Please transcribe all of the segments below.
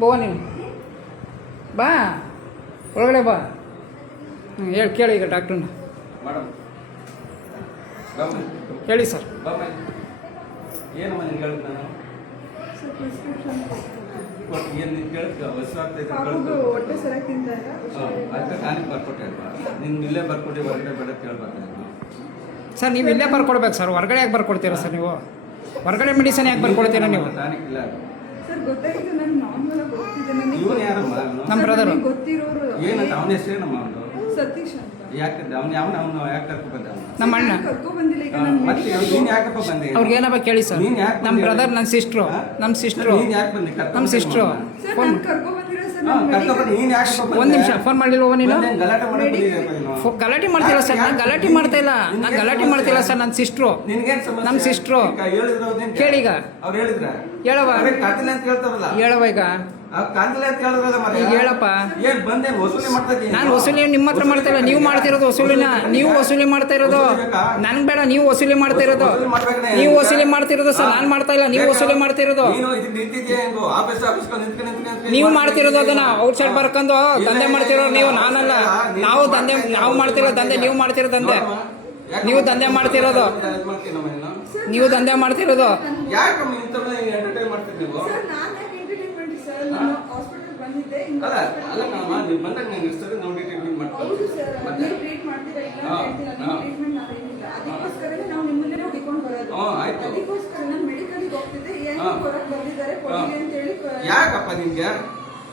ಬೋವ ನೀನು ಬಾ ಒಳಗಡೆ ಬಾ ಹೇಳಿ ಕೇಳಿ ಈಗ ಡಾಕ್ಟ್ರನ್ನ ಹೇಳಿ ಸರ್. ಏನಮ್ಮ ನಿನ್ಗೆ ಹೇಳಿದ್ ನಾನು ಏನು ನಿನ್ ಹೊಟ್ಟೆ ಸರಿಯಾಗಿ ತಿಂತಾರೆ ಅದಕ್ಕೆ ಟಾನಿಕ್ ಬರ್ಕೊಟ್ಟೆ ಅಲ್ವಾ ನಿನ್ಗೆ ಇಲ್ಲೇ ಬರ್ಕೊಟ್ಟು ಹೊರಗಡೆ ಬೇಡ ಕೇಳ್ಬಾರ್ದು ಸರ್ ನೀವು ಇಲ್ಲೇ ಬರ್ಕೊಡ್ಬೇಕು ಸರ್. ಹೊರಗಡೆ ಯಾಕೆ ಬರ್ಕೊಡ್ತೀರಾ ಸರ್ ನೀವು? ಹೊರಗಡೆ ಮೆಡಿಸಿನ್ ಯಾಕೆ ಬರ್ಕೊಡ್ತೀರಾ ನೀವು? ಟಾನಿಕ್ ಇಲ್ಲ ಸರ್ ಗೊತ್ತಾಗಿದ್ದು ನಾನು ನಾರ್ಮಲ್ ಆಗಿ ಹೋಗ್ತಿದ್ದೆ. ಇವನು ಯಾರಮ್ಮ ನಮ್ಮ ಬ್ರದರು. ಗೊತ್ತಿರೋರು ಏನಂತ ಅವನ ಹೆಸರೇನಮ್ಮ ಅವನು ಸತೀಶ್ ಅಂತ. ಯಾಕೆ ಅವನು ಯಾಕೆ ಕರ್ಕೊ ಬಂದ ನಮ್ಮ ಅಣ್ಣ ಕರ್ಕೊ ಬಂದಿಲ್ಲ ಈಗ ಮತ್ತೆ ನೀನ್ ಯಾಕಪ್ಪ ಬಂದೆ? ಅವ್ರಿಗೆ ಏನಪ್ಪ ಕೇಳಿ ಸರ್. ನೀನ್ ಯಾಕೆ ನಮ್ಮ ಬ್ರದರ್ ನನ್ನ ಸಿಸ್ಟ್ರು ನೀನ್ ಯಾಕೆ ಬಂದಿ? ನಮ್ಮ ಸಿಸ್ಟ್ರು ಸರ್ ನಾನು ಕರ್ಕೊ ಬಂದಿರೋ ಸರ್ ಕರ್ಕೊಬಂದು ನೀನ್ ಯಾಕಪ್ಪ ಬಂದೆ? ಒಂದು ನಿಮಿಷ ಫೋನ್ ಮಾಡಲಿಲ್ವ ನೀನು? ಗಲಾಟೆ ಮಾಡಕ್ ಬಂದಿದ್ಯಪ್ಪ ನೀನು. ಗಲಾಟೆ ಮಾಡ್ತಿಲ್ಲ ಸರ್. ನಾನು ಗಲಾಟೆ ಮಾಡ್ತಾ ಇಲ್ಲ. ನಾನು ಗಲಾಟೆ ಮಾಡ್ತಿಲ್ಲ ಸರ್. ನನ್ನ ಸಿಸ್ಟ್ರು ನಿನ್ಗೇನ್ ಸಮಸ್ಯೆ? ನಮ್ಮ ಸಿಸ್ಟ್ರು ಹೇಳಿದ್ರು ಕೇಳಿ ಈಗ ಅವ್ರು ಹೇಳಿದ್ರ ಹೇಳವ ಕಾತಿಲ್ಲ ಅಂತ ಹೇಳ್ತಾರಲ್ಲ ಹೇಳವ ಈಗ ಕಾಂತಿಲ್ಲ ಅಂತ ಹೇಳಿದ್ರಲ್ಲ ಮತ್ತೆ ಈಗ ಹೇಳಪ್ಪ. ಏನ್ ಬಂದೇನ್ ವಸೂಲಿ ಮಾಡ್ತಾ ಇದ್ದೀನಿ? ನಾನು ವಸೂಲಿ ನಿಮ್ಮ ಹತ್ರ ಮಾಡ್ತಾ ಇಲ್ಲ. ನೀವು ಮಾಡ್ತಿರೋದು ವಸೂಲಿನ. ನೀವು ವಸೂಲಿ ಮಾಡ್ತಾ ಇರೋದು ನನ್ಗೆ ಬೇಡ. ನೀವು ವಸೂಲಿ ಮಾಡ್ತಾ ಇರೋದು ನೀವು ವಸೂಲಿ ಮಾಡ್ತಿರೋದು ಸರ್. ನಾನು ಮಾಡ್ತಾ ಇಲ್ಲ. ನೀವು ವಸೂಲಿ ಮಾಡ್ತಿರೋದು. ನೀನು ಇದಕ್ಕೆ ನಿಂತಿದ್ಯಾ ಹೆಂಗೋ? ಆಫೀಸ್ ನಿಂತ್ಕೊಂಡು ನೀವು ಮಾಡ್ತಿರೋದು ಅದನ್ನ ಔಟ್ ಸೈಡ್ ಬರ್ಕೊಂಡು ದಂಧೆ ಮಾಡ್ತಿರೋರು ನೀವು. ನಾನಲ್ಲ. ನಾವು ದಂಧೆ ನಾವು ಮಾಡ್ತಿರೋ ದಂಧೆ. ನೀವು ಮಾಡ್ತಿರೋ ದಂಧೆ. ನೀವು ದಂಧೆ ಮಾಡ್ತಿರೋದು. ನೀವು ದಂಧೆ ಮಾಡ್ತಿರೋದು. ಯಾಕಮ್ಮ ಇಂಥವ್ರನ್ನ ಎಂಟರ್ಟೈನ್ ಮಾಡ್ತೀರಿ ನೀವು? ಸರ್ ನಾನು ಎಂಟರ್ಟೈನ್ಮೆಂಟ್ ಸರ್ ನಾನು ಹಾಸ್ಪಿಟಲ್ ಬಂದಿದ್ದೆ. ಅಲ್ಲ ಕಣಮ್ಮ, ನೀವು ಬಂದಾಗ ನಂಗೆ ಇಷ್ಟ ನಾವು ಟ್ರೀಟ್ಮೆಂಟ್ ಮಾಡ್ತೀವಿ. ಹೌದು ಸರ್ ನೀವು ಟ್ರೀಟ್ ಮಾಡ್ತೀರಾ ಇಲ್ಲ ಅಂತ ಹೇಳ್ತಿಲ್ಲ. ನಿಮ್ಮ ಟ್ರೀಟ್ಮೆಂಟ್ ನಾವೇನಿಲ್ಲ. ಅದಕ್ಕೋಸ್ಕರನೇ ನಾವು ನಿಮ್ಮನ್ನೇ ಹುಡುಕೊಂಡು ಬರೋದು. ಆಯ್ತು. ಅದಕ್ಕೋಸ್ಕರ ನಾನು ಮೆಡಿಕಲ್ಗೆ ಹೋಗ್ತಿದ್ದೆ. ಏನು ಹೊರಗೆ ಬಂದಿದ್ದಾರೆ ಕೊಡಿ ಅಂತ ಹೇಳಿ ಯಾಕಪ್ಪ ನಿನ್ಗೆ?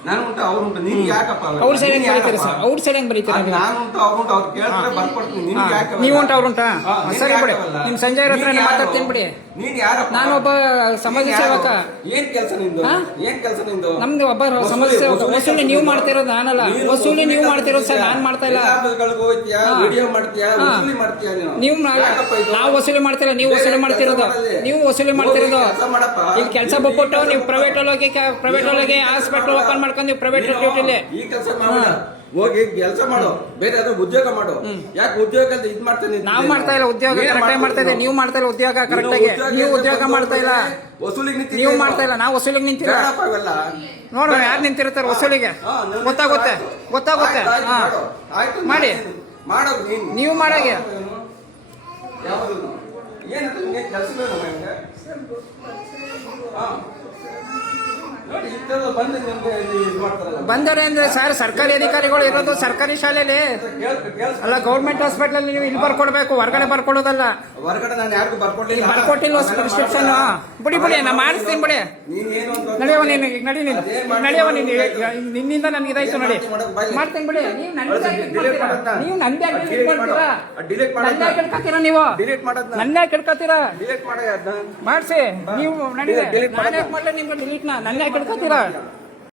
ನಾನು ಉಂಟು ಅವ್ರು ಉಂಟು ನೀನ್ ಯಾಕಪ್ಪ? ಔಟ್ ಸೈಡ್ ಹೆಂಗ್ ಬರೀತೀರಾ ಸರ್? ಔಟ್ ಸೈಡ್ ಹೆಂಗ್ ಬರೀತೀರಾ? ನಾನು ಉಂಟು ಅವ್ರು ಉಂಟು ಅವ್ರು ಕೇಳ್ತಾರೆ ಬರ್ಕೊಡ್ತೀನಿ. ನಿನ್ಗೆ ಯಾಕೆ? ನೀವು ಉಂಟು ಅವ್ರು ಉಂಟಾ? ಸರಿ ಬಿಡಿ. ನಿಮ್ ಸಂಜಯ್ ಹತ್ರ ಮಾತಾಡ್ತೀನಿ ಬಿಡಿ. ನೀನ್ ಯಾರಪ್ಪ? ನಾನು ಒಬ್ಬ ಸಮಾಜ ಸೇವಕ. ಏನ್ ಕೆಲಸ ನಿಂದು? ಏನ್ ಕೆಲಸ ನಿಂದು? ನಮ್ದು ಒಬ್ಬ ಸಮಾಜ ಸೇವಕ. ವಸೂಲಿ ನೀವು ಮಾಡ್ತಿರೋದು ನಾನಲ್ಲ. ವಸೂಲಿ ನೀವು ಮಾಡ್ತಿರೋದು ಸರ್. ನಾನು ಮಾಡ್ತಾ ಇಲ್ಲ. ವಿಡಿಯೋ ಮಾಡ್ತೀಯಾ? ವಸೂಲಿ ಮಾಡ್ತೀಯಾ ನೀನು? ನೀವು ನಾವು ವಸೂಲಿ ಮಾಡ್ತಿಲ್ಲ. ನೀವು ವಸೂಲಿ ಮಾಡ್ತಿರೋದು. ನೀವು ವಸೂಲಿ ಮಾಡ್ತಿರೋದು. ಈಗ ಕೆಲಸ ಬಿಟ್ಬಿಟ್ಟು ನೀವು ಪ್ರೈವೇಟ್ ಒಳಗೆ ಹಾಸ್ಪಿಟಲ್ ಓಪನ್ ಮಾಡ್ಕೊಂಡು ನೀವು ಪ್ರೈವೇಟ್ ಡ್ಯೂಟಿಲಿ ಈ ಕೆಲಸ ಮಾಡ ಹೋಗಿ ಕೆಲಸ ಮಾಡು. ಬೇರೆ ಯಾವ್ದೋ ಉದ್ಯೋಗ ಮಾಡು. ಯಾಕೆ ಉದ್ಯೋಗ ಅಂತ ಇದ್ ಮಾಡ್ತಾನೆ? ನಾವು ಮಾಡ್ತಾ ಇಲ್ಲ ಉದ್ಯೋಗ. ಕರೆಕ್ಟಾಗಿ ಮಾಡ್ತಾ ಇದ್ದೀವಿ. ನೀವು ಮಾಡ್ತಾ ಇಲ್ಲ ಉದ್ಯೋಗ ಕರೆಕ್ಟಾಗಿ. ನೀವು ಉದ್ಯೋಗ ಮಾಡ್ತಾ ಇಲ್ಲ. ವಸೂಲಿಗೆ ನಿಂತಿದ್ದೀವಿ. ನೀವು ಮಾಡ್ತಾ ಇಲ್ಲ. ನಾವು ವಸೂಲಿಗೆ ನಿಂತಿಲ್ಲ. ನೋಡೋಣ ಯಾರು ನಿಂತಿರ್ತಾರೆ ವಸೂಲಿಗೆ. ಗೊತ್ತಾಗುತ್ತೆ. ಹಾ ಮಾಡಿ. ಮಾಡೋದು ನೀವು ಮಾಡಾಗೆ ಯಾವುದು ಏನಂತ ನಿಮಗೆ ಕೆಲಸ ನೋಡಿ ಇಂಥದ್ದು ಬಂದು ನಿಮ್ಗೆ ಇದು ಮಾಡ್ತಾರಲ್ಲ. ಬಂದರೆ ಅಂದ್ರೆ ಸರ್ ಸರ್ಕಾರಿ ಅಧಿಕಾರಿಗಳು ಇರೋದು ಸರ್ಕಾರಿ ಶಾಲೆಯಲ್ಲಿ ಅಲ್ಲ, ಗೌರ್ಮೆಂಟ್ ಹಾಸ್ಪಿಟಲ್ ಅಲ್ಲಿ ನೀವು ಇಲ್ಲಿ ಬರ್ಕೊಡ್ಬೇಕು. ಹೊರಗಡೆ ಬರ್ಕೊಡೋದಲ್ಲ. ಹೊರಗಡೆ ನಾನು ಯಾರಿಗೂ ಬರ್ಕೊಟ್ಟಿಲ್ಲ. ಬರ್ಕೊಟ್ಟಿಲ್ಲ ಪ್ರಿಸ್ಕ್ರಿಪ್ಷನ್. ಬಿಡಿ ನಾ ಮಾಡಿಸ್ತೀನಿ ಬಿಡಿ. ನಡೆಯವ ನೀನು ನಡಿ. ನೀನು ನಡೆಯವ ನೀನು. ನಿನ್ನಿಂದ ನನ್ಗೆ ಇದಾಯ್ತು ನೋಡಿ. ಮಾಡ್ತೀನಿ ಬಿಡಿ. ನೀವು ನಂದೇ ಕೆಡ್ಕೊತೀರಾ? ನೀವು ನನ್ನೇ ಕೆಡ್ಕೊತೀರಾ? ಮಾಡಿಸಿ ನೀವು ನಡೀರಿ. ನಾನೇ ಮಾಡ್ಲಿ ನಿಮ್ಗೆ ಡಿಲೀಟ್ನ ನನ್ನೇ ಕೆಡ್ಕೊತೀರಾ?